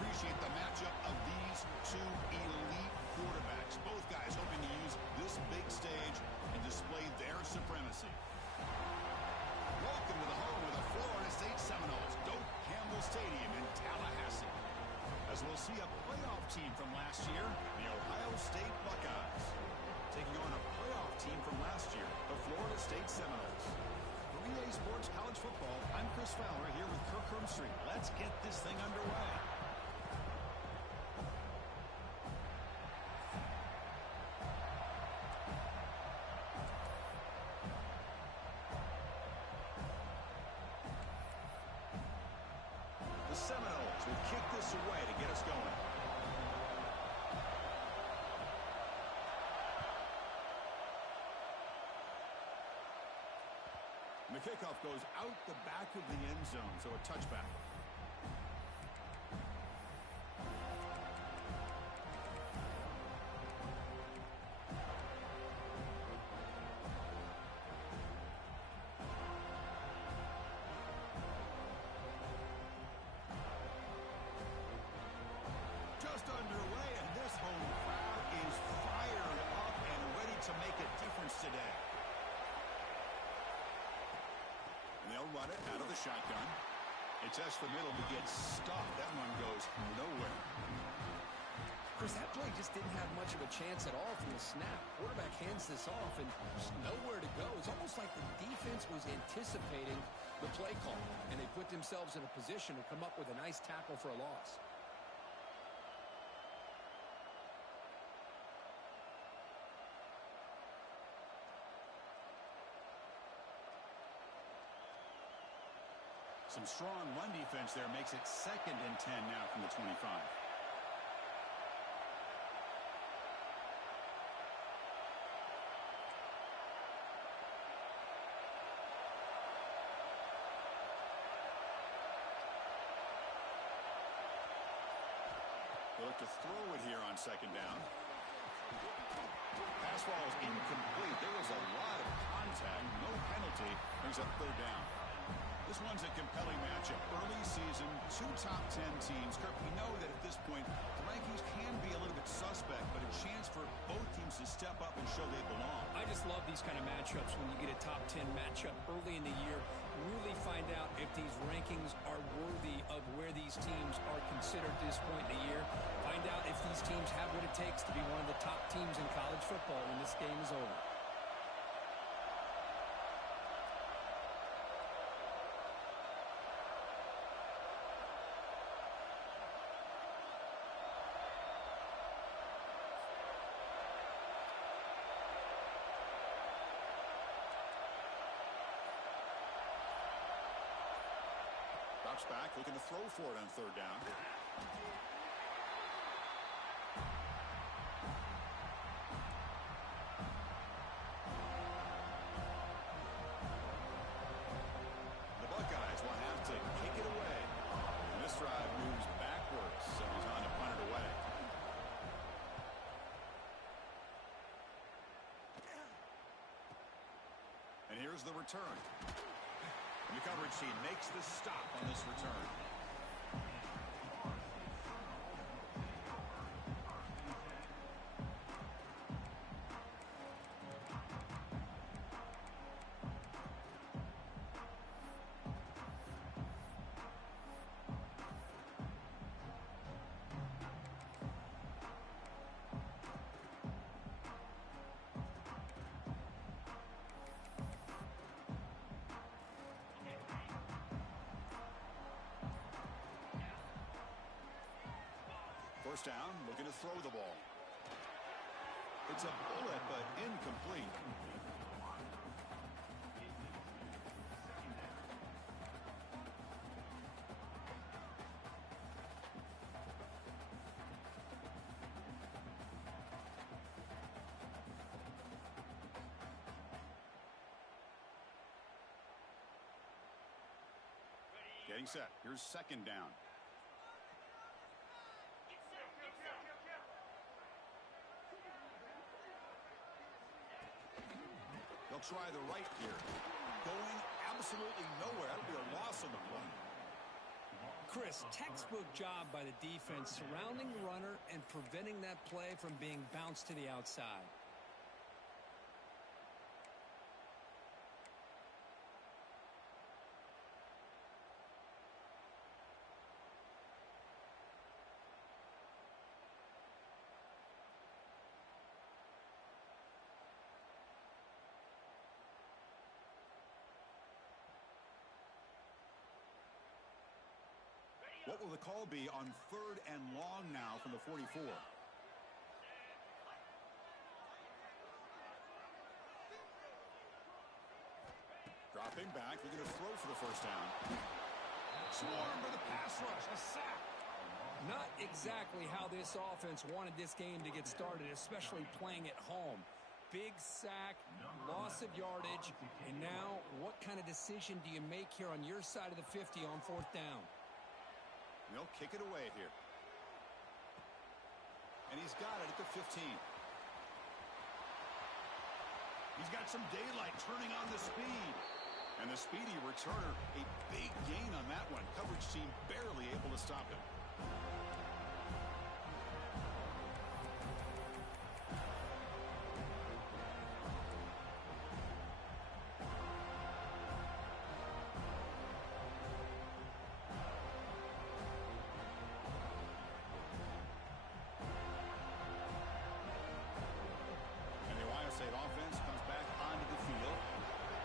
appreciate the matchup of these two elite quarterbacks. Both guys hoping to use this big stage and display their supremacy. Welcome to the home of the Florida State Seminoles, Doak Campbell Stadium in Tallahassee. As we'll see a playoff team from last year, the Ohio State Buckeyes, taking on a playoff team from last year, the Florida State Seminoles. For EA Sports College Football, I'm Chris Fowler here with Kirk Hermstreet. Let's get this thing underway. The Seminoles will kick this away to get us going. And the kickoff goes out the back of the end zone, so a touchback. Just underway, and this home crowd is fired up and ready to make a difference today. And they'll run it out of the shotgun. They test the middle to get stopped. That one goes nowhere. Chris, that play just didn't have much of a chance at all from the snap. Quarterback hands this off and just nowhere to go. It's almost like the defense was anticipating the play call, and they put themselves in a position to come up with a nice tackle for a loss. Some strong run defense there makes it 2nd and 10 now from the 25. They look to throw it here on 2nd down. Pass ball is incomplete. There was a lot of contact. No penalty. Brings up 3rd down. This one's a compelling matchup. Early season, 2 top 10 teams. Kirk, we know that at this point, the rankings can be a little bit suspect, but a chance for both teams to step up and show they belong. I just love these kind of matchups when you get a top 10 matchup early in the year. Really find out if these rankings are worthy of where these teams are considered at this point in the year. Find out if these teams have what it takes to be one of the top teams in college football when this game is over. Drops back, looking to throw for it on 3rd down. The Buckeyes will have to kick it away. And this drive moves backwards, so he's on to punt it away. And here's the return. And the coverage team makes the stop on this return. First down, looking to throw the ball. It's a bullet, but incomplete. Getting set. Here's 2nd down. They'll try the right here. Going absolutely nowhere. That'll be a loss on the play. Chris, textbook job by the defense, surrounding the runner and preventing that play from being bounced to the outside. What will the call be on 3rd and long now from the 44? Dropping back, looking to throw for the first down. Swarm for the pass rush, a sack. Not exactly how this offense wanted this game to get started, especially playing at home. Big sack, loss of yardage, and now what kind of decision do you make here on your side of the 50 on 4th down? They'll kick it away here. And he's got it at the 15. He's got some daylight turning on the speed. And the speedy returner, a big gain on that one. Coverage team barely able to stop him. State offense comes back onto the field.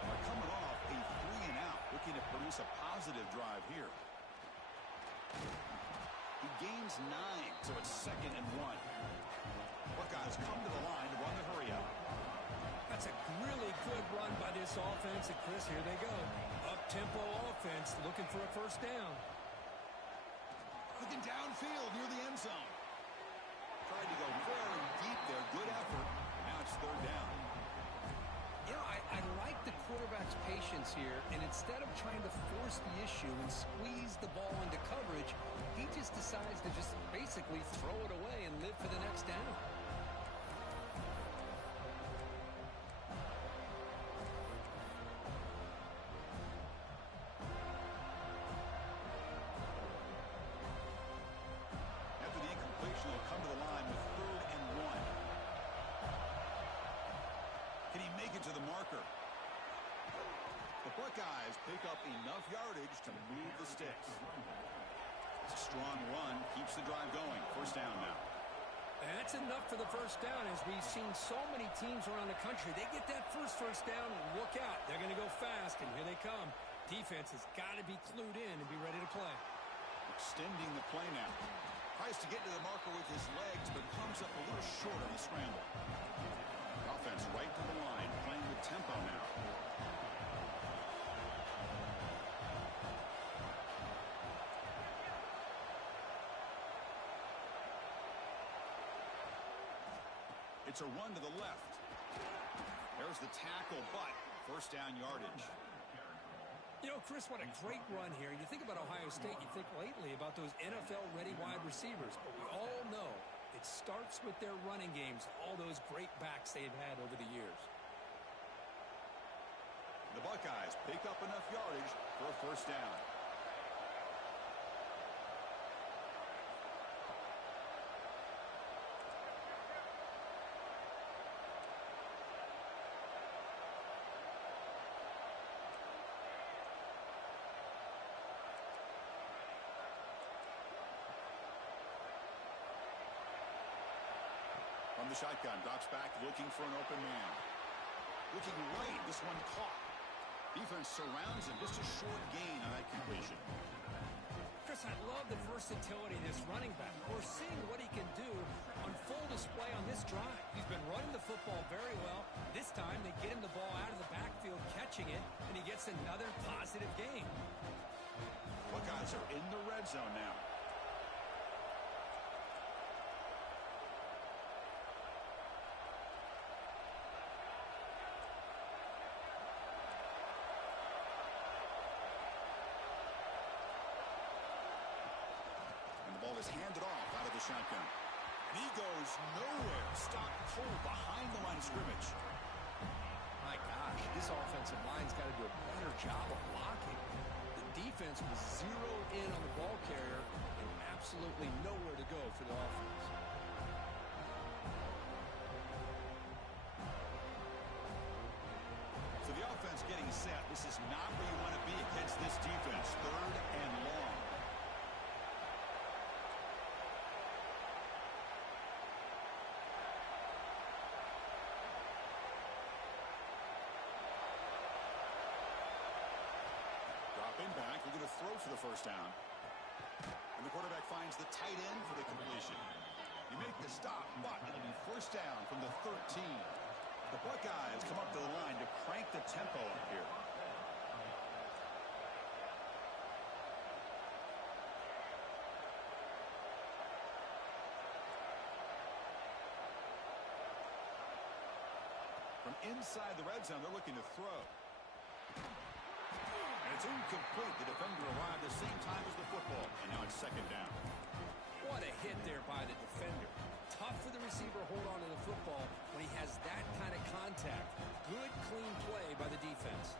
They're coming off a 3-and-out, looking to produce a positive drive here. He gains 9, so it's 2nd and 1. Buckeyes come to the line to run the hurry up. That's a really good run by this offense, and Chris, here they go. Up-tempo offense, looking for a first down. Looking downfield near the end zone. Tried to go very deep there. Good effort. Now it's 3rd down. You know, I like the quarterback's patience here, and instead of trying to force the issue and squeeze the ball into coverage, he just decides to just basically throw it away and live for the next down. After the incompletion, they'll come to the line with 3rd and 1. Can he make it to the marker? The Buckeyes pick up enough yardage to move the sticks. It's a strong run, keeps the drive going. First down now. And that's enough for the first down, as we've seen so many teams around the country. They get that first down, and look out. They're going to go fast, and here they come. Defense has got to be clued in and be ready to play. Extending the play now. Tries to get to the marker with his legs, but comes up a little short on the scramble. Offense right to the line, playing with tempo now. It's a run to the left. There's the tackle, but first down yardage. You know, Chris, what a great run here. You think about Ohio State, you think lately about those NFL-ready wide receivers. But we all know it starts with their running games, all those great backs they've had over the years. The Buckeyes pick up enough yardage for a first down. From the shotgun, drops back, looking for an open man. Looking right, this one caught. Defense surrounds him, just a short gain on that completion. Chris, I love the versatility of this running back. We're seeing what he can do on full display on this drive. He's been running the football very well. This time, they get him the ball out of the backfield, catching it, and he gets another positive gain. Buckeyes are in the red zone now. Ball is handed off out of the shotgun. And he goes nowhere. Stopped cold behind the line of scrimmage. My gosh, this offensive line's got to do a better job of blocking. The defense was zeroed in on the ball carrier and absolutely nowhere to go for the offense. So the offense getting set. This is not where you want to be against this defense. 3rd and long. Dropping back, looking to throw for the first down. And the quarterback finds the tight end for the completion. You make the stop, but it'll be first down from the 13. The Buckeyes come up to the line to crank the tempo up here. From inside the red zone, they're looking to throw. And it's incomplete. The defender arrived the same time as the football. And now it's second down. What a hit there by the defender. Tough for the receiver to hold on to the football when he has that kind of contact. Good, clean play by the defense.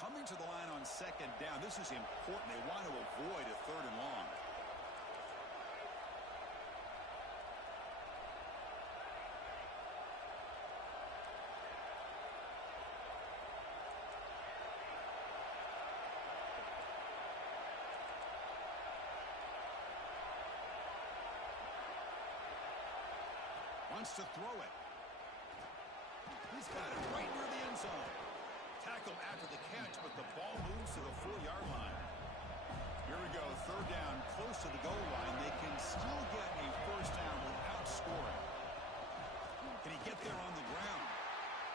Coming to the line on second down. This is important. They want to avoid a 3rd and long. Wants to throw it. He's got it right near the end zone. Tackled after the catch, but the ball moves to the 4-yard line. Here we go, 3rd down, close to the goal line. They can still get a first down without scoring. Can he get there on the ground?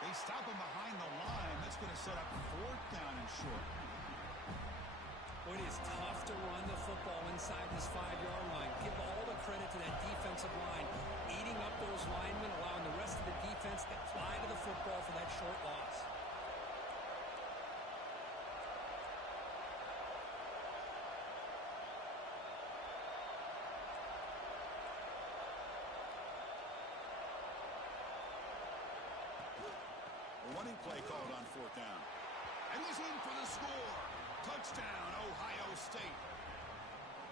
They stop him behind the line. That's going to set up 4th down and short. Well, it is tough to run the football inside this 5-yard line. Give all the credit to that defensive line, eating up those linemen, allowing the rest of the defense to fly to the football for that short loss. A running play called on 4th down. And he's in for the score. Touchdown, Ohio State.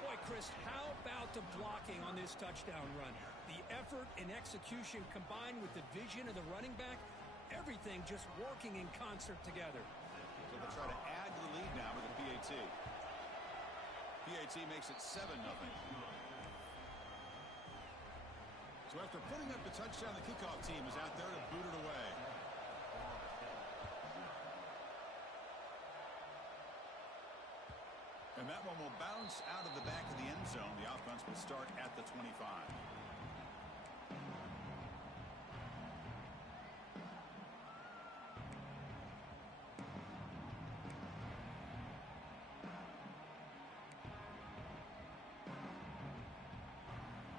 Boy, Chris, how about the blocking on this touchdown run? The effort and execution combined with the vision of the running back, everything just working in concert together. So they'll try to add to the lead now with the PAT. PAT makes it 7-0. So after putting up the touchdown, the kickoff team is out there to boot it away. And that one will bounce out of the back of the end zone. The offense will start at the 25.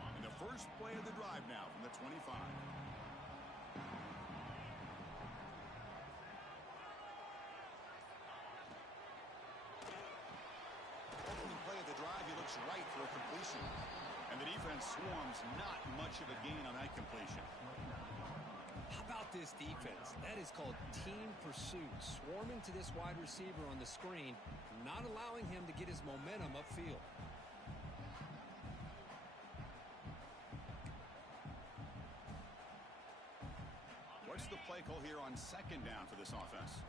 And the first play of the drive now from the 25. Right for a completion. And the defense swarms, not much of a gain on that completion. How about this defense? That is called team pursuit. Swarming to this wide receiver on the screen, not allowing him to get his momentum upfield. What's the play call here on second down for this offense?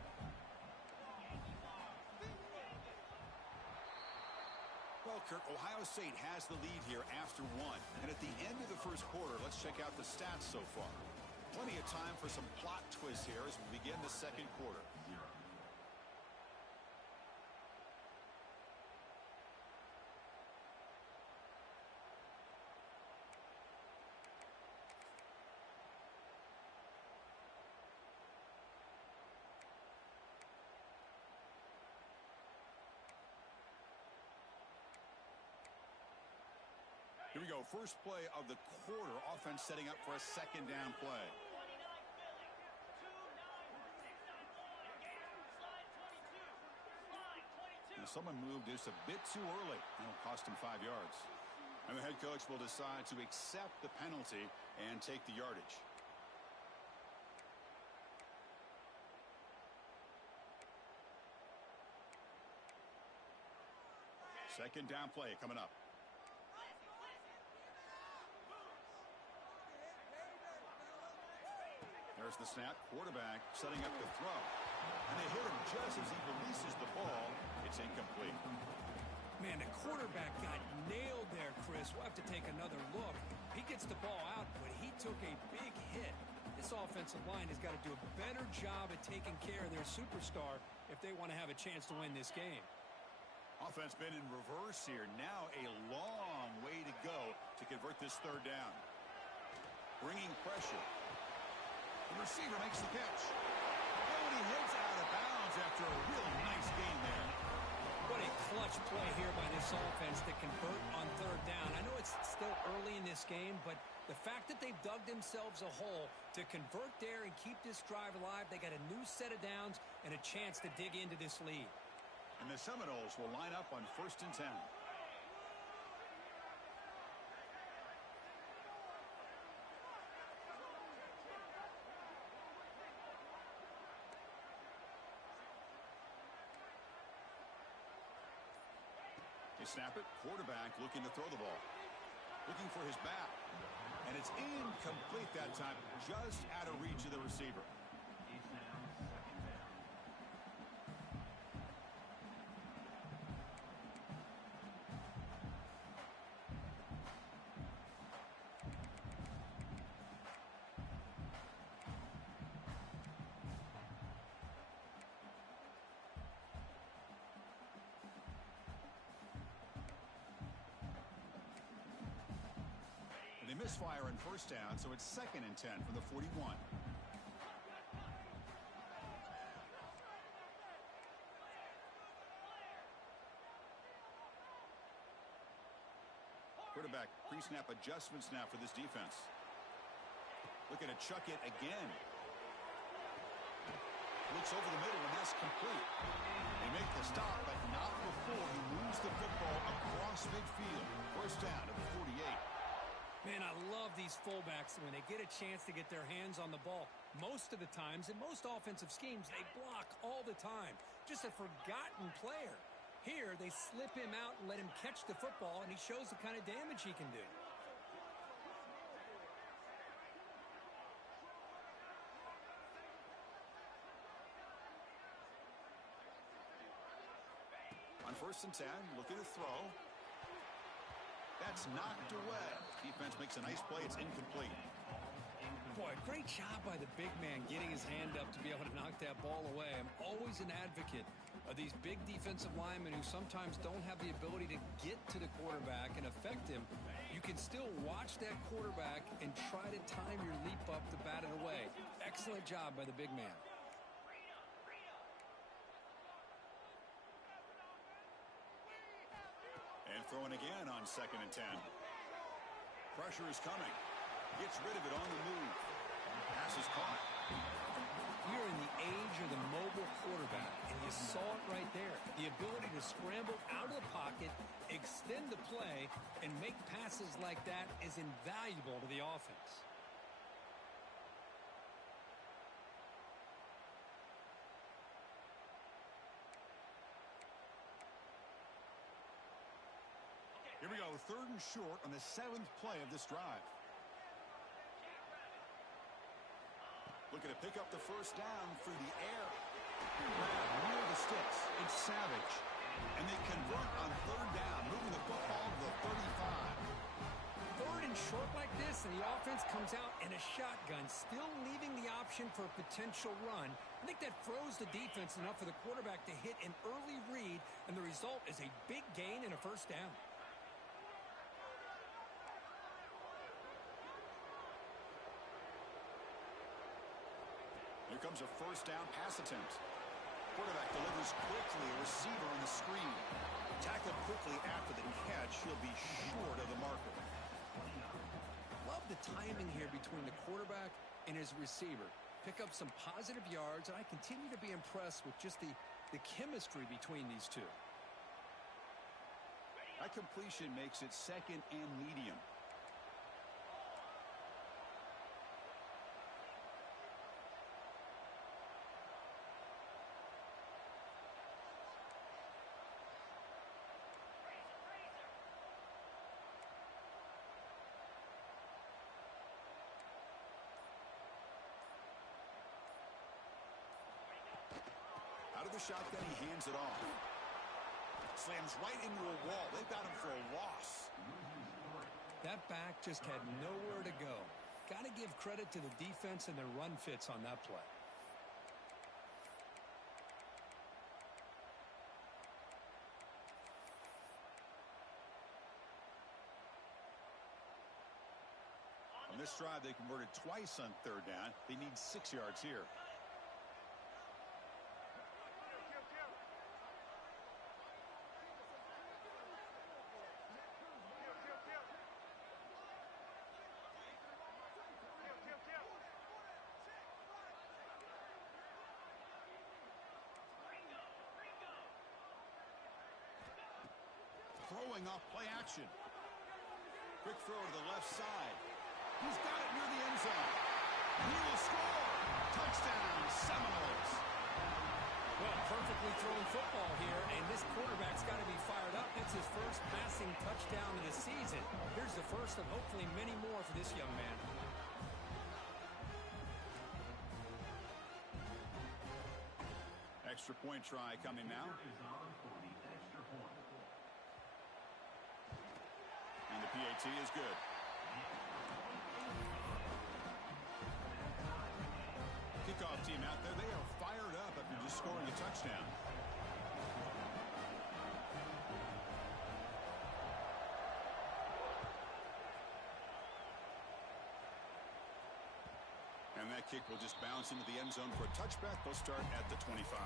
Well, Kirk, Ohio State has the lead here after 1. And at the end of the first quarter, let's check out the stats so far. Plenty of time for some plot twists here as we begin the second quarter. Here we go. First play of the quarter. Offense setting up for a second down play. And someone moved just a bit too early. It'll cost him 5 yards. And the head coach will decide to accept the penalty and take the yardage. Second down play coming up. There's the snap. Quarterback setting up the throw. And they hit him just as he releases the ball. It's incomplete. Man, the quarterback got nailed there, Chris. We'll have to take another look. He gets the ball out, but he took a big hit. This offensive line has got to do a better job at taking care of their superstar if they want to have a chance to win this game. Offense been in reverse here. Now a long way to go to convert this third down. Bringing pressure. The receiver makes the catch. And he heads out of bounds after a really nice gain there. What a clutch play here by this offense to convert on third down. I know it's still early in this game, but the fact that they've dug themselves a hole to convert there and keep this drive alive, they got a new set of downs and a chance to dig into this lead. And the Seminoles will line up on 1st and 10. They snap it. Quarterback looking to throw the ball. Looking for his back. And it's incomplete that time. Just out of reach of the receiver. They misfire on 1st down, so it's 2nd and 10 from the 41. Quarterback pre-snap adjustment snap for this defense. Looking to chuck it again. Looks over the middle, and that's complete. They make the stop, but not before he moves the football across midfield. 1st down to the 48. Man, I love these fullbacks when they get a chance to get their hands on the ball. Most of the times, in most offensive schemes, they block all the time. Just a forgotten player. Here, they slip him out and let him catch the football, and he shows the kind of damage he can do. On 1st and 10, looking to throw. That's knocked away. Defense makes a nice play. It's incomplete. Boy, great job by the big man getting his hand up to be able to knock that ball away. I'm always an advocate of these big defensive linemen who sometimes don't have the ability to get to the quarterback and affect him. You can still watch that quarterback and try to time your leap up to bat it away. Excellent job by the big man. And throwing again on 2nd and 10. Pressure is coming. Gets rid of it on the move. Pass is caught. We're in the age of the mobile quarterback, and you saw it right there. The ability to scramble out of the pocket, extend the play, and make passes like that is invaluable to the offense. Here we go, 3rd and short on the 7th play of this drive. Looking to pick up the 1st down through the air. Near the sticks. It's Savage. And they convert on 3rd down, moving the football to the 35. 3rd and short like this, and the offense comes out in a shotgun, still leaving the option for a potential run. I think that froze the defense enough for the quarterback to hit an early read, and the result is a big gain and a 1st down. Here comes a 1st down pass attempt. Quarterback delivers quickly, a receiver on the screen. Tackled quickly after the catch. He'll be short of the marker. Love the timing here between the quarterback and his receiver. Pick up some positive yards, and I continue to be impressed with just the chemistry between these two. That completion makes it 2nd and medium. Out of the shotgun, he hands it off. Slams right into a wall. They've got him for a loss. That back just had nowhere to go. Got to give credit to the defense and their run fits on that play. On this drive, they converted twice on third down. They need 6 yards here. Throwing off play action. Quick throw to the left side. He's got it near the end zone. He will score. Touchdown, Seminoles. Well, perfectly thrown football here, and this quarterback's got to be fired up. It's his first passing touchdown of the season. Here's the first of hopefully many more for this young man. Extra point try coming now. And the PAT is good. Kickoff team out there, they are fired up after just scoring a touchdown. And that kick will just bounce into the end zone for a touchback. They'll start at the 25.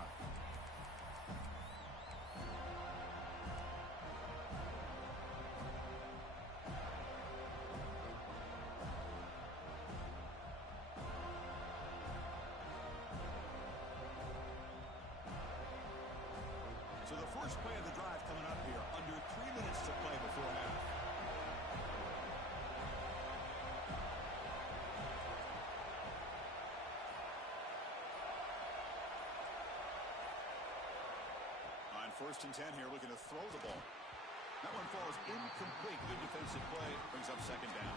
So the first play of the drive coming up here. Under 3 minutes to play before half. On 1st and 10 here, looking to throw the ball. That one falls incomplete. Good defensive play. Brings up 2nd down.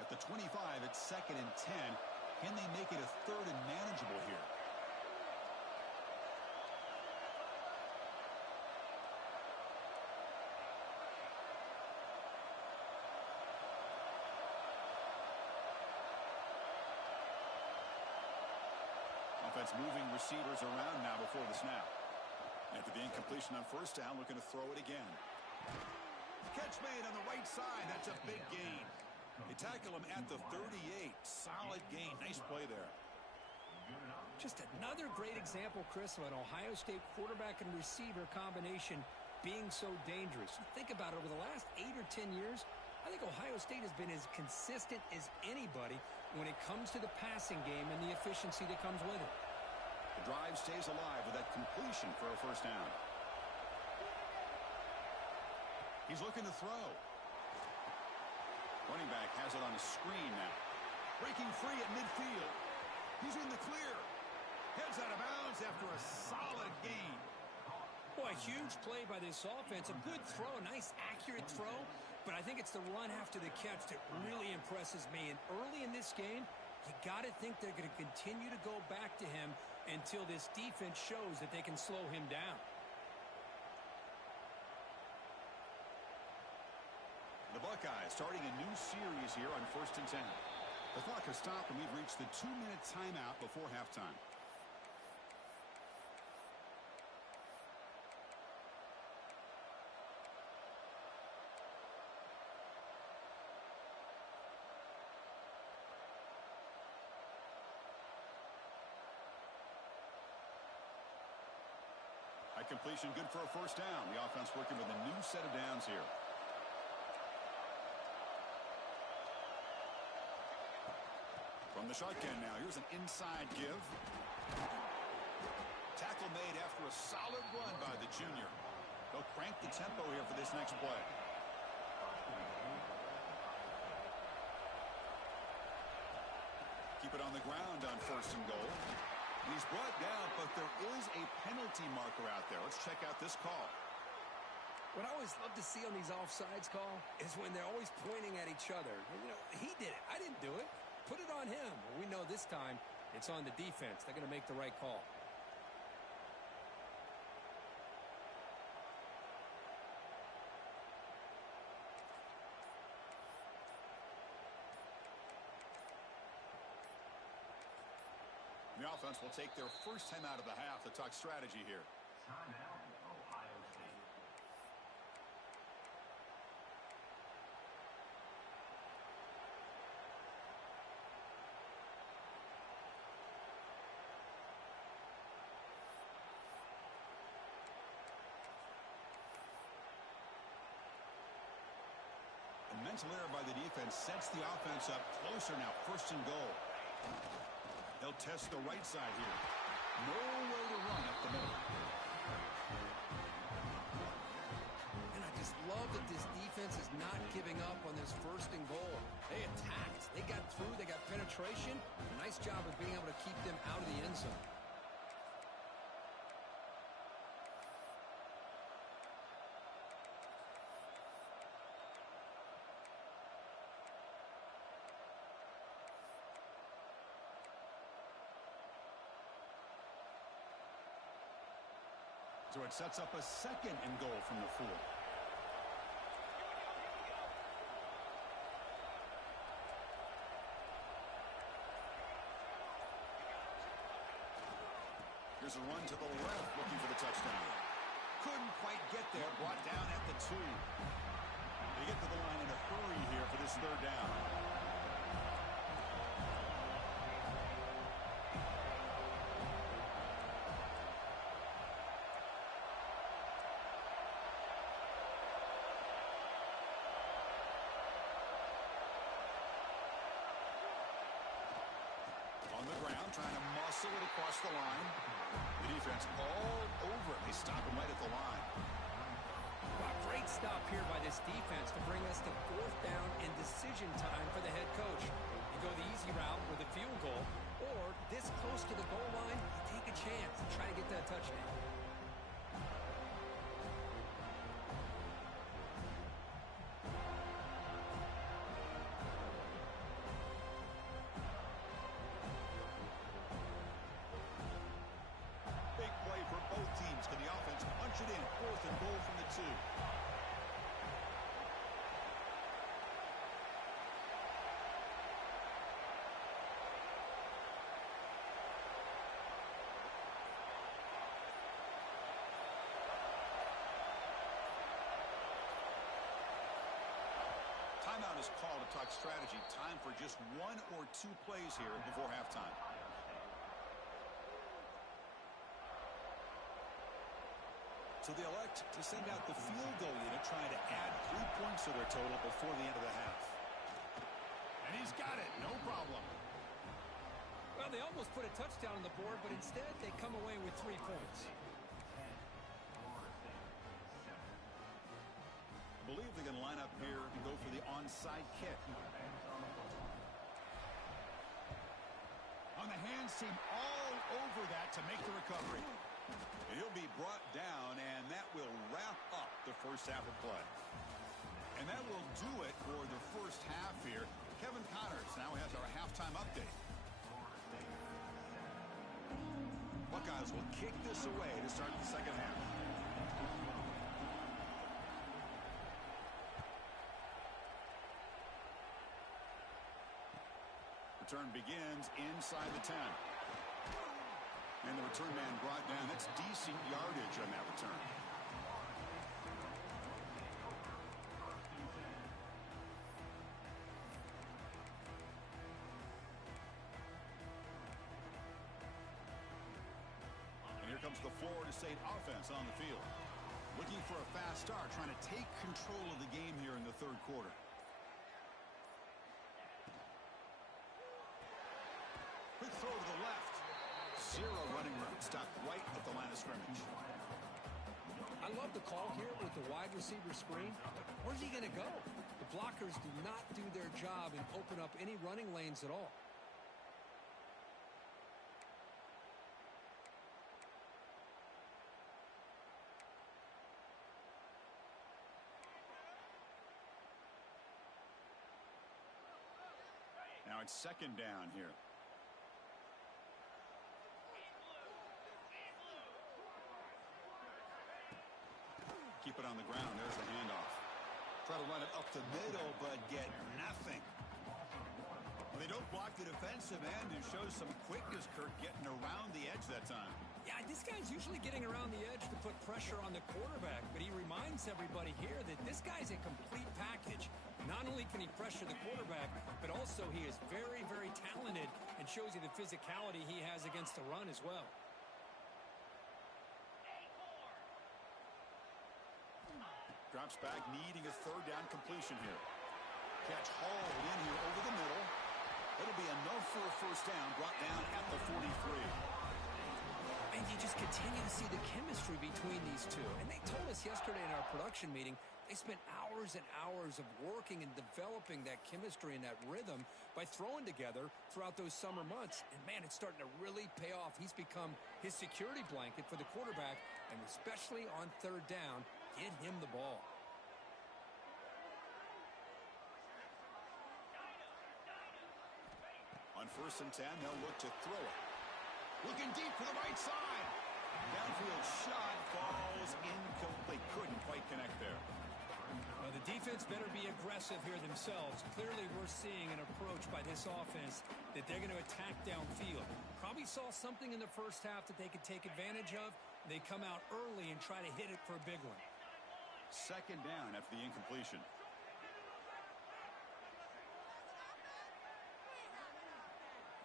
At the 25, it's 2nd and 10. Can they make it a 3rd and manageable here? Offense moving receivers around now before the snap. After the incompletion on 1st down, looking to throw it again. Catch made on the right side. That's a big gain. They tackle him at the 38. Solid gain. Nice play there. Just another great example, Chris, of an Ohio State quarterback and receiver combination being so dangerous. Think about it. Over the last 8 or 10 years, I think Ohio State has been as consistent as anybody when it comes to the passing game and the efficiency that comes with it. The drive stays alive with that completion for a 1st down. He's looking to throw. Running back has it on the screen now. Breaking free at midfield. He's in the clear. Heads out of bounds after a solid gain. Boy, huge play by this offense. A good throw, a nice accurate throw. But I think it's the run after the catch that really impresses me. And early in this game, you got to think they're going to continue to go back to him until this defense shows that they can slow him down. The Buckeyes starting a new series here on 1st and 10. The clock has stopped, and we've reached the 2-minute timeout before halftime. High completion, good for a 1st down. The offense working with a new set of downs here. From the shotgun now, here's an inside give. Tackle made after a solid run by the junior. They'll crank the tempo here for this next play. Keep keep it on the ground on 1st and goal. He's brought down, but there is a penalty marker out there. Let's check out this call. What I always love to see on these offsides call is when they're always pointing at each other. You know, he did it. I didn't do it. Put it on him. Well, we know this time it's on the defense. They're going to make the right call. The offense will take their first time out of the half to talk strategy here. Timeout, Ohio State. A mental error by the defense sets the offense up closer now. 1st and goal. They'll test the right side here. Nowhere to run up the middle. And I just love that this defense is not giving up on this 1st and goal. They attacked. They got through. They got penetration. Nice job of being able to keep them out of the end zone. So it sets up a 2nd and goal from the 4. Here's a run to the left, looking for the touchdown. Couldn't quite get there, brought down at the 2. They get to the line in a hurry here for this 3rd down. On the ground, trying to muscle it across the line. The defense all over it. They stop him right at the line. Well, great stop here by this defense to bring us to 4th down and decision time for the head coach. You go the easy route with a field goal, or this close to the goal line, you take a chance to try to get that touchdown. Can the offense punch it in? 4th and goal from the 2. Timeout is called to talk strategy. Time for just 1 or 2 plays here before halftime. So they elect to send out the field goal unit, trying to add 3 points to their total before the end of the half. And he's got it, no problem. Well, they almost put a touchdown on the board, but instead they come away with 3 points. I believe they're going to line up here and go for the onside kick. On the hands team, all over that to make the recovery. And he'll be brought down, and that will wrap up the first half of play. And that will do it for the first half here. Kevin Connors now has our halftime update. Buckeyes will kick this away to start the second half. Return begins inside the 10. And the return man brought down. That's decent yardage on that return. And here comes the Florida State offense on the field. Looking for a fast start, trying to take control of the game here in the 3rd quarter. Quick throw to the left. 0 running room. Stopped right at the line of scrimmage. I love the call here with the wide receiver screen. Where's he going to go? The blockers do not do their job and open up any running lanes at all. Now it's second down here. Keep it on the ground. There's the handoff. Try to run it up the middle, but get nothing. Well, they don't block the defensive end and show some quickness, Kirk, getting around the edge that time. Yeah, this guy's usually getting around the edge to put pressure on the quarterback, but he reminds everybody here that this guy's a complete package. Not only can he pressure the quarterback, but also he is very, very talented and shows you the physicality he has against the run as well. Drops back, needing a third down completion here. Catch hauled in here over the middle. It'll be enough for a first down, brought down at the 43. And you just continue to see the chemistry between these two. And they told us yesterday in our production meeting, they spent hours and hours of working and developing that chemistry and that rhythm by throwing together throughout those summer months. And, man, it's starting to really pay off. He's become his security blanket for the quarterback, and especially on third down, get him the ball. On 1st and 10, they'll look to throw it. Looking deep to the right side. Downfield shot falls incomplete. Couldn't quite connect there. Well, the defense better be aggressive here themselves. Clearly, we're seeing an approach by this offense that they're going to attack downfield. Probably saw something in the first half that they could take advantage of. They come out early and try to hit it for a big one. Second down after the incompletion.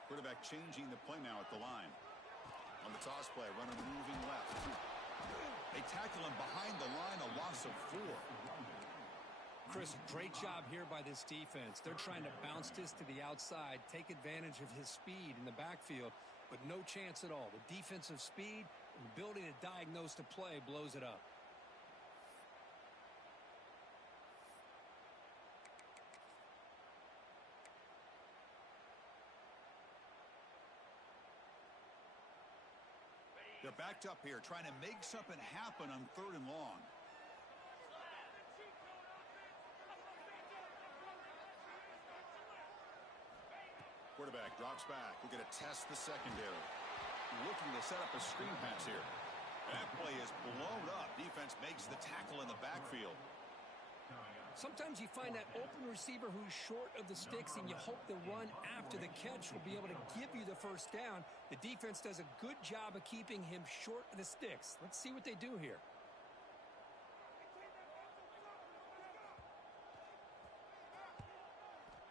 Quarterback changing the play now at the line. On the toss play, runner moving left. They tackle him behind the line, a loss of 4. Chris, great job here by this defense. They're trying to bounce this to the outside, take advantage of his speed in the backfield, but no chance at all. The defensive speed and ability to diagnose the play blows it up. They're backed up here, trying to make something happen on 3rd and long. Quarterback drops back. We're going to test the secondary. Looking to set up a screen pass here. That play is blown up. Defense makes the tackle in the backfield. Sometimes you find that open receiver who's short of the sticks, and you hope the run after the catch will be able to give you the first down. The defense does a good job of keeping him short of the sticks. Let's see what they do here.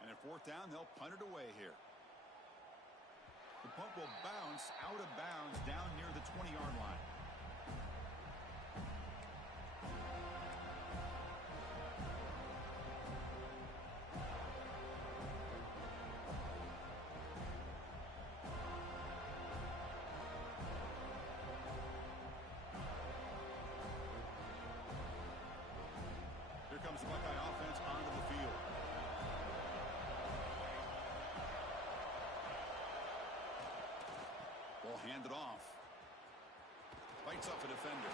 And at 4th down, they'll punt it away here. The punt will bounce out of bounds down near the 20-yard line. Here comes the Buckeye offense onto the field. Ball handed off. Bites off a defender.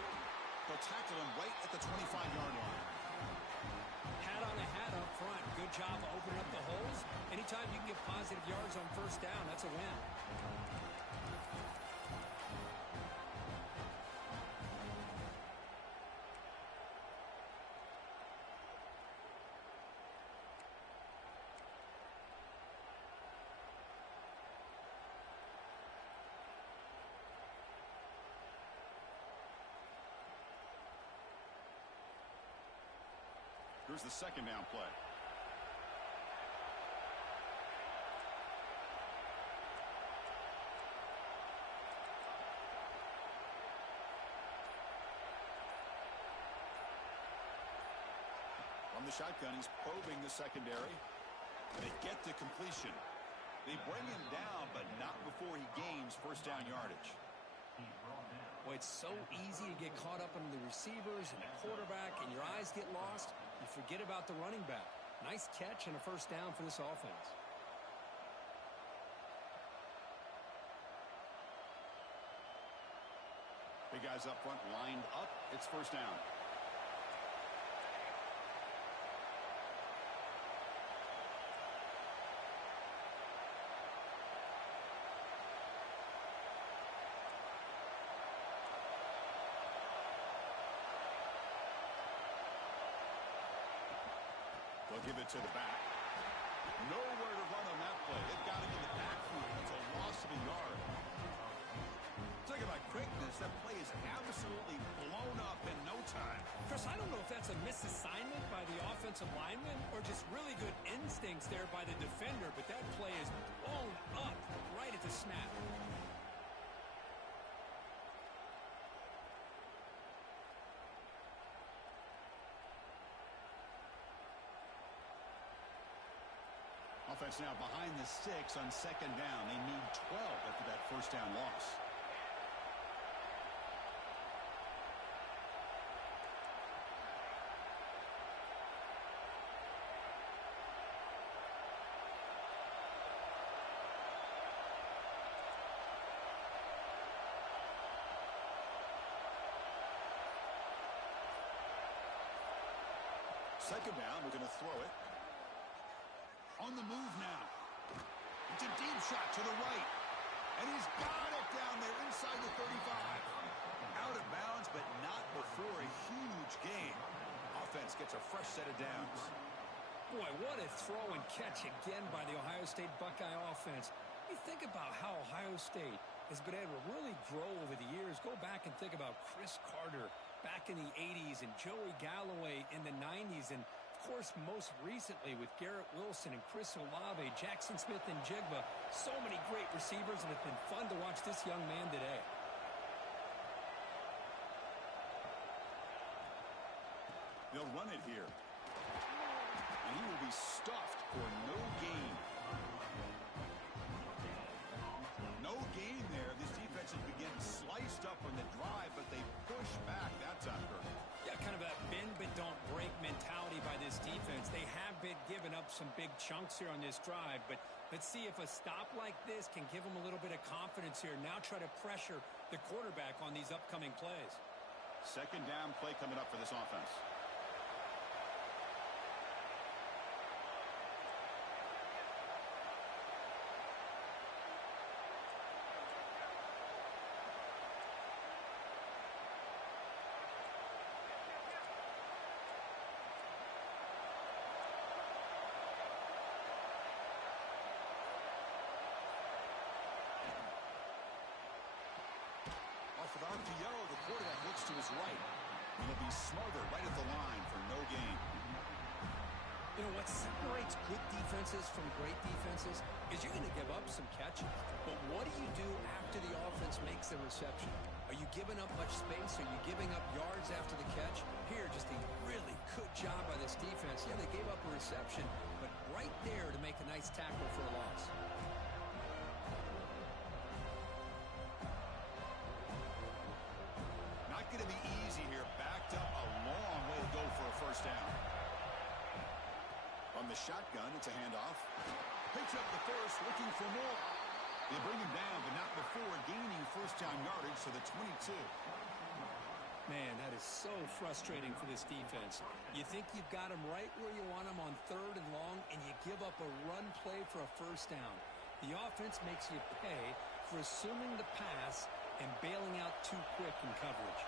They'll tackle him right at the 25-yard line. Hat on a hat up front. Good job of opening up the holes. Anytime you can get positive yards on first down, that's a win. Here's the second down play. From the shotgun, he's probing the secondary. They get the completion. They bring him down, but not before he gains first down yardage. Boy, it's so easy to get caught up in the receivers and the quarterback, and your eyes get lost. You forget about the running back. Nice catch and a first down for this offense. Big guys up front lined up. It's first down. They'll give it to the back. Nowhere to run on that play. They've got him in the backfield. It's a loss of a yard. Talking about quickness, that play is absolutely blown up in no time. Chris, I don't know if that's a misassignment by the offensive lineman or just really good instincts there by the defender, but that play is blown up right at the snap. Offense now behind the 6 on second down. They need 12 after that first down loss. Second down, we're going to throw it. On the move now. It's a deep shot to the right. And he's got it down there inside the 35. Out of bounds, but not before a huge gain. Offense gets a fresh set of downs. Boy, what a throw and catch again by the Ohio State Buckeye offense. You think about how Ohio State has been able to really grow over the years. Go back and think about Chris Carter back in the 80s and Joey Galloway in the 90s, and of course, most recently with Garrett Wilson and Chris Olave, Jackson Smith and Jigba. So many great receivers, and it's been fun to watch this young man today. They'll run it here. And he will be stuffed for no gain. No gain there. This defense has been getting sliced up on the drive, but they push back. That's a hurt. Yeah, kind of a bend but don't break mentality by this defense. They have been giving up some big chunks here on this drive, but let's see if a stop like this can give them a little bit of confidence here. Now try to pressure the quarterback on these upcoming plays. Second down play coming up for this offense. With RPO, the quarterback looks to his right. And he'll be smothered right at the line for no gain. You know, what separates good defenses from great defenses is you're going to give up some catches. But what do you do after the offense makes the reception? Are you giving up much space? Are you giving up yards after the catch? Here, just a really good job by this defense. Yeah, they gave up a reception, but right there to make a nice tackle for a loss. Going to be easy here. Backed up a long way to go for a first down. On the shotgun, it's a handoff. Picks up the first, looking for more. They bring him down, but not before gaining first down yardage to the 22. Man, that is so frustrating for this defense. You think you've got them right where you want them on third and long, and you give up a run play for a first down. The offense makes you pay for assuming the pass and bailing out too quick in coverage.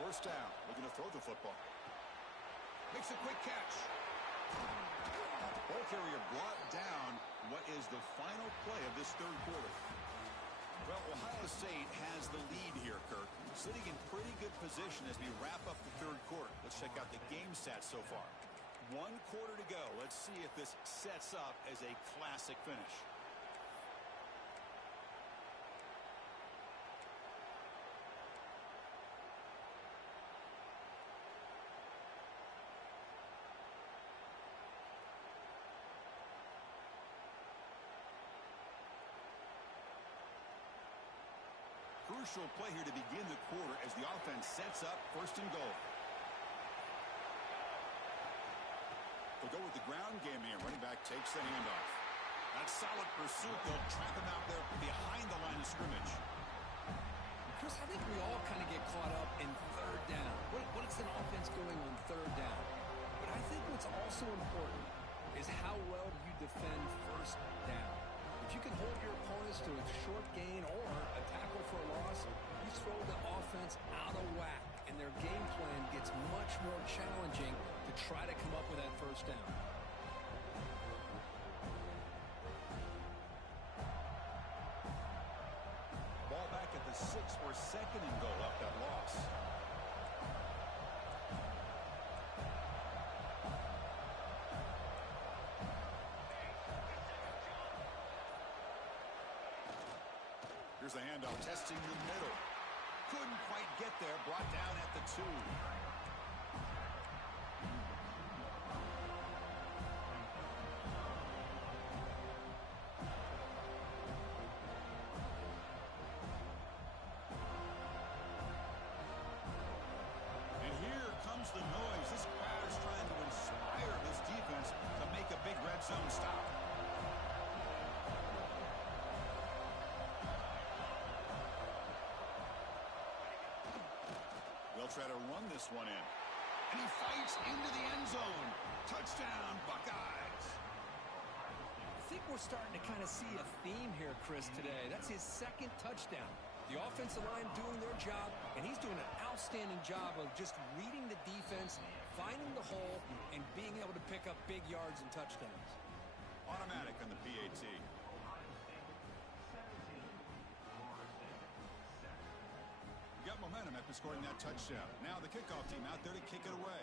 First down. Looking to throw the football. Makes a quick catch. Ball carrier brought down. What is the final play of this third quarter? Well, Ohio State has the lead here, Kirk. Sitting in pretty good position as we wrap up the third quarter. Let's check out the game stats so far. 1 quarter to go. Let's see if this sets up as a classic finish. Crucial play here to begin the quarter as the offense sets up first and goal. They'll go with the ground game here. Running back takes the handoff. That's solid pursuit. They'll track him out there behind the line of scrimmage. Chris, I think we all kind of get caught up in third down. What is an offense doing on third down? But I think what's also important is how well do you defend first down. If you can hold your opponents to a short gain or a tackle for a loss, you throw the offense out of whack, and their game plan gets much more challenging to try to come up with that first down. Ball back at the 6 or 2nd and goal up that loss. Here's the handoff, testing the middle. Couldn't quite get there, brought down at the 2. And here comes the noise. This crowd is trying to inspire this defense to make a big red zone stop. They'll try to run this one in. And he fights into the end zone. Touchdown, Buckeyes. I think we're starting to kind of see a theme here, Chris, today. That's his 2nd touchdown. The offensive line doing their job, and he's doing an outstanding job of just reading the defense, finding the hole, and being able to pick up big yards and touchdowns. Automatic on the PAT. Got momentum after scoring that touchdown. Now the kickoff team out there to kick it away.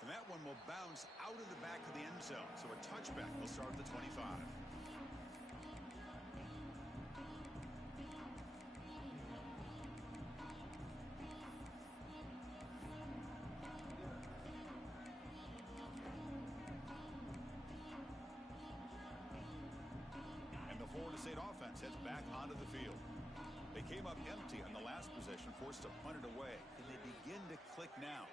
And that one will bounce out of the back of the end zone. So a touchback will start at the 25. Florida State offense heads back onto the field. They came up empty on the last possession, forced to punt it away, and they begin to click now.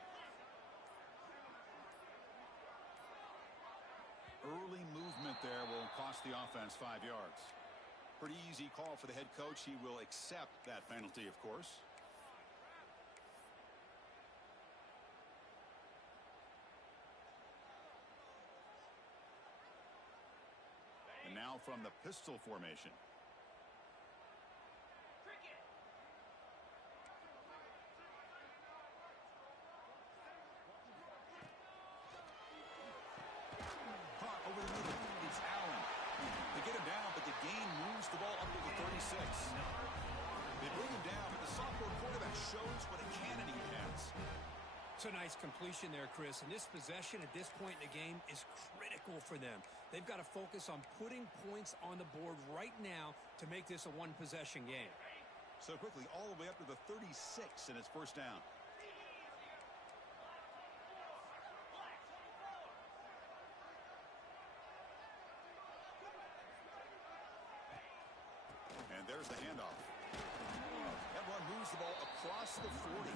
Early movement there will cost the offense 5 yards. Pretty easy call for the head coach. He will accept that penalty, of course. And now from the pistol formation. Caught over the middle. It's Allen. They get him down, but the gain moves the ball up to the 36. They bring him down, but the sophomore quarterback shows what a cannon he has. It's a nice completion there, Chris, and this possession at this point in the game is critical for them. They've got to focus on putting points on the board right now to make this a one-possession game. So quickly, all the way up to the 36, and it's first down. And there's the handoff. That one moves the ball across the 40.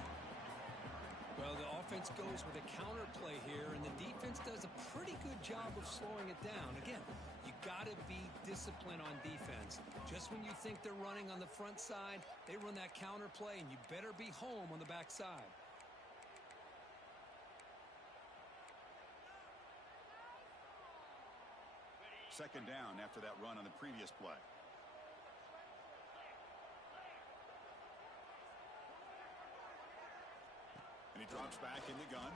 Well, the offense goes with a counter play here, and the defense does a pretty good job of slowing it down. Again, you got to be disciplined on defense. Just when you think they're running on the front side, they run that counter play, and you better be home on the back side. Second down after that run on the previous play. And he drops back in the gun.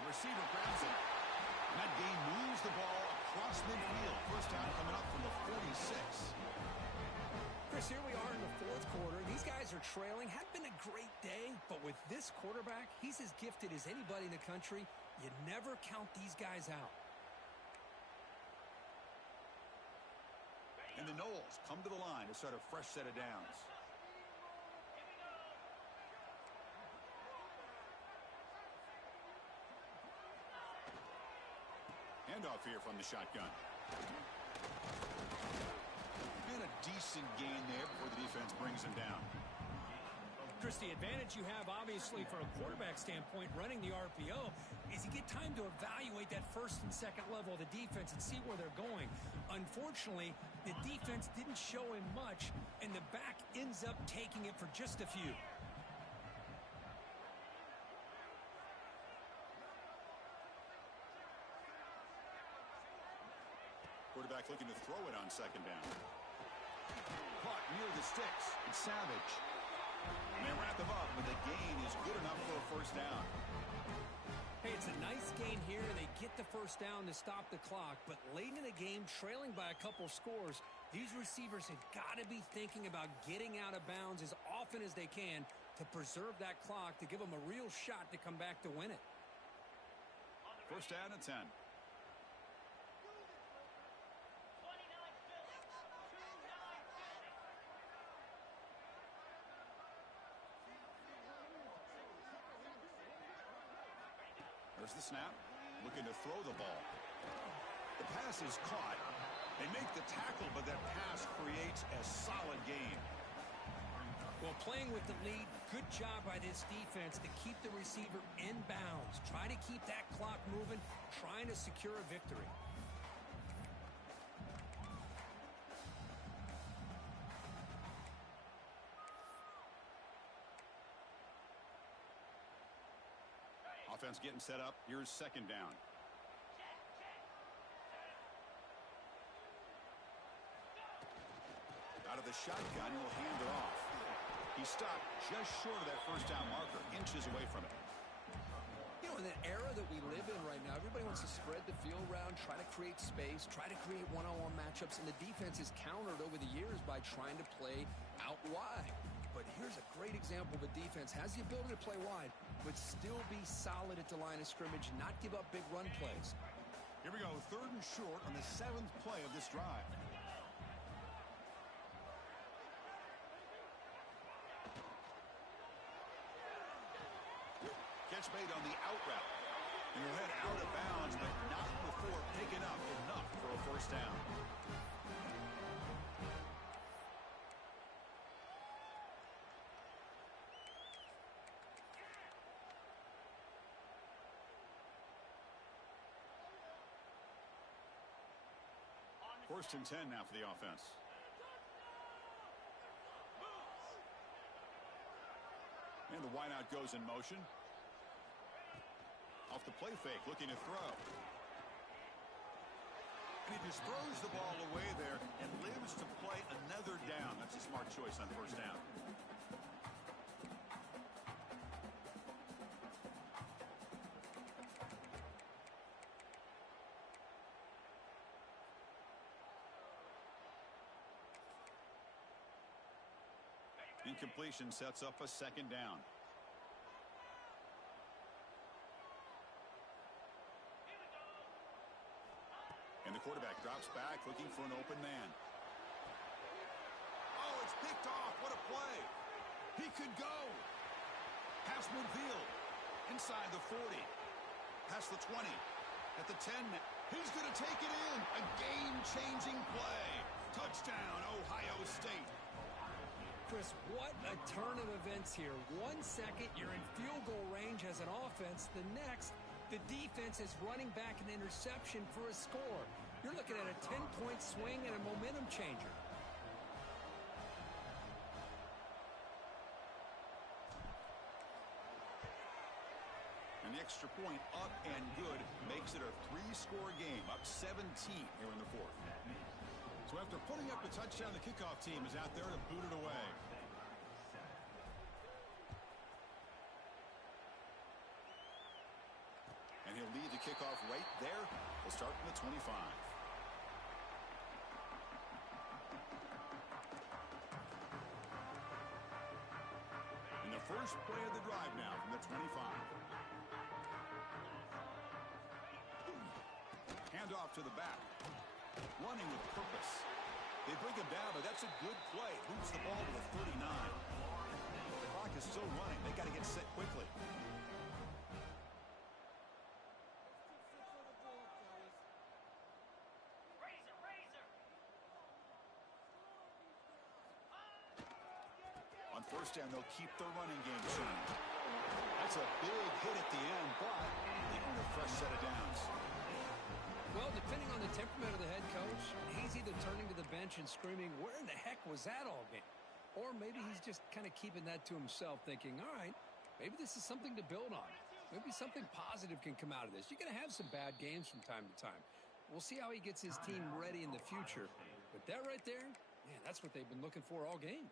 The receiver grabs it. And that gain moves the ball across midfield. First down coming up from the 46. Chris, here we are in the 4th quarter. These guys are trailing. Had been a great day, but with this quarterback, he's as gifted as anybody in the country. You never count these guys out. And the Noles come to the line to start a fresh set of downs. Handoff here from the shotgun. And a decent gain there before the defense brings him down. Chris, the advantage you have, obviously, from a quarterback standpoint, running the RPO, is you get time to evaluate that first and second level of the defense and see where they're going. Unfortunately, the defense didn't show him much, and the back ends up taking it for just a few. Quarterback looking to throw it on second down. Caught near the sticks. It's Savage. And they wrap him up, but the gain is good enough for a first down. Hey, it's a nice gain here. They get the first down to stop the clock, but late in the game, trailing by a couple scores, these receivers have got to be thinking about getting out of bounds as often as they can to preserve that clock, to give them a real shot to come back to win it. First down and 10. There's the snap. Looking to throw the ball. The pass is caught. They make the tackle, but that pass creates a solid gain. Well, playing with the lead, good job by this defense to keep the receiver in bounds. Try to keep that clock moving, trying to secure a victory. Offense getting set up. Here's second down. Out of the shotgun, he'll hand it off. He stopped just short of that first down marker, inches away from it. You know, in the era that we live in right now, everybody wants to spread the field around, try to create space, try to create one-on-one matchups, and the defense is countered over the years by trying to play out wide. But here's a great example of a defense has the ability to play wide, but still be solid at the line of scrimmage, not give up big run plays. Here we go, third and short on the 7th play of this drive. Catch made on the out route. He'll head out of bounds, but not before picking up enough for a first down. First and 10 now for the offense. And the wideout goes in motion. Off the play fake, looking to throw. And he just throws the ball away there and lives to play another down. That's a smart choice on first down. Incompletion sets up a second down. And the quarterback drops back looking for an open man. Oh, it's picked off. What a play. He could go. Past midfield. Inside the 40. Past the 20. At the 10. He's going to take it in. A game-changing play. Touchdown, Ohio State. Chris, what a turn of events here. 1 second, you're in field goal range as an offense. The next, the defense is running back an interception for a score. You're looking at a 10-point swing and a momentum changer. And the extra point up and good makes it a 3-score game, up 17 here in the 4th. So after putting up a touchdown, the kickoff team is out there to boot it away. And he'll lead the kickoff right there. We'll start from the 25. And the first play of the drive now from the 25. Hand off to the back. Running with purpose. They bring him down, but that's a good play. Moves the ball to the 39. The clock is still running. They got to get set quickly. On first down, they'll keep the running game soon. That's a big hit at the end, but they earn a fresh set of downs. bench and screaming, where in the heck was that all game? Or maybe he's just kind of keeping that to himself, thinking, all right, maybe this is something to build on. Maybe something positive can come out of this. You're going to have some bad games from time to time. We'll see how he gets his team ready in the future. But that right there, man, that's what they've been looking for all game.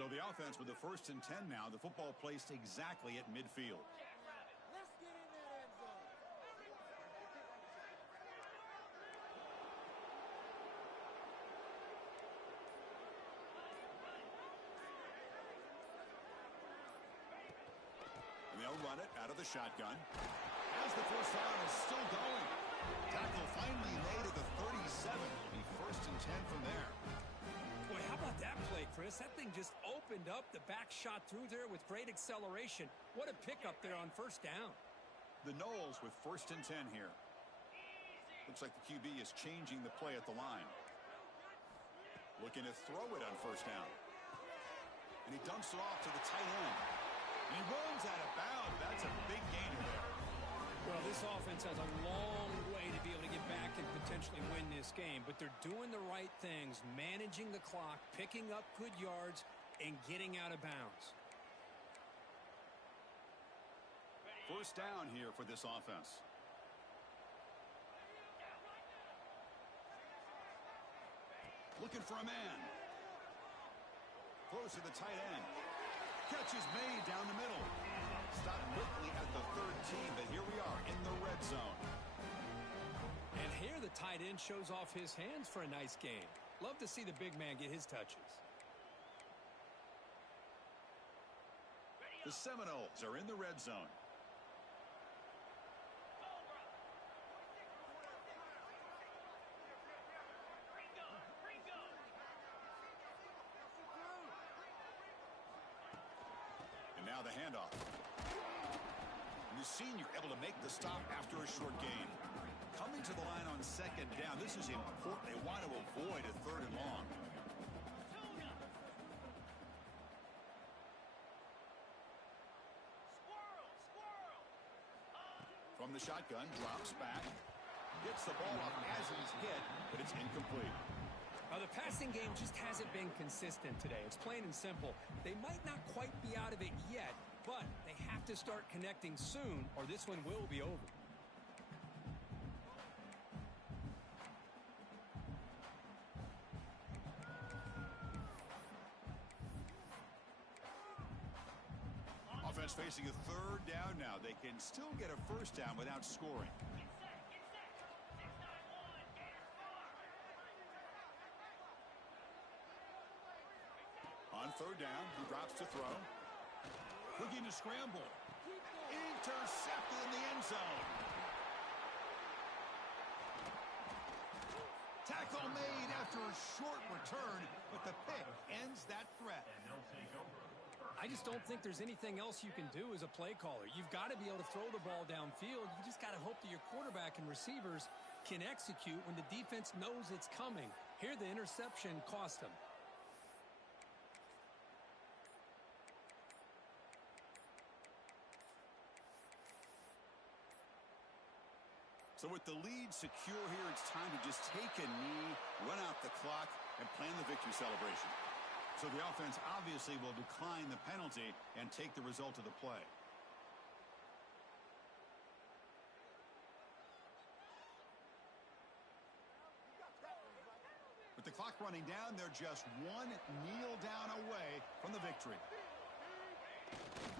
So the offense with the 1st and 10 now. The football placed exactly at midfield. Let's get in that end zone. And they'll run it out of the shotgun. As the first down is still going. Tackle finally made at the 37. It'll be 1st and 10 from there. Boy, how about that play, Chris? That thing just opened up. The back shot through there with great acceleration. What a pickup there on 1st down. The Knowles with 1st and 10 here. Looks like the QB is changing the play at the line. Looking to throw it on 1st down. And he dumps it off to the tight end. And he runs out of bounds. That's a big gainer there. Well, this offense has a long way to be able to get back and potentially win this game, but they're doing the right things, managing the clock, picking up good yards, and getting out of bounds. 1st down here for this offense. Looking for a man. Throws to the tight end. Catch is made down the middle. Stopped quickly at the 13, but here we are in the red zone. And here the tight end shows off his hands for a nice game. Love to see the big man get his touches. The Seminoles are in the red zone. And now the handoff. And the senior able to make the stop after a short gain. Coming to the line on 2nd down. This is important. They want to avoid a 3rd and long. From the shotgun, drops back. Gets the ball off as he's hit, but it's incomplete. The passing game just hasn't been consistent today. It's plain and simple. They might not quite be out of it yet, but they have to start connecting soon or this one will be over. Offense facing a 3rd down now. They can still get a 1st down without scoring. On 3rd down, he drops to throw. Looking to scramble. Intercepted in the end zone. Tackle made after a short return, but the pick ends that threat. I just don't think there's anything else you can do as a play caller. You've got to be able to throw the ball downfield. You just got to hope that your quarterback and receivers can execute when the defense knows it's coming. Here, the interception cost them. So with the lead secure here, it's time to just take a knee, run out the clock, and plan the victory celebration. So the offense obviously will decline the penalty and take the result of the play. With the clock running down, they're just one kneel down away from the victory.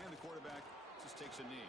And the quarterback just takes a knee.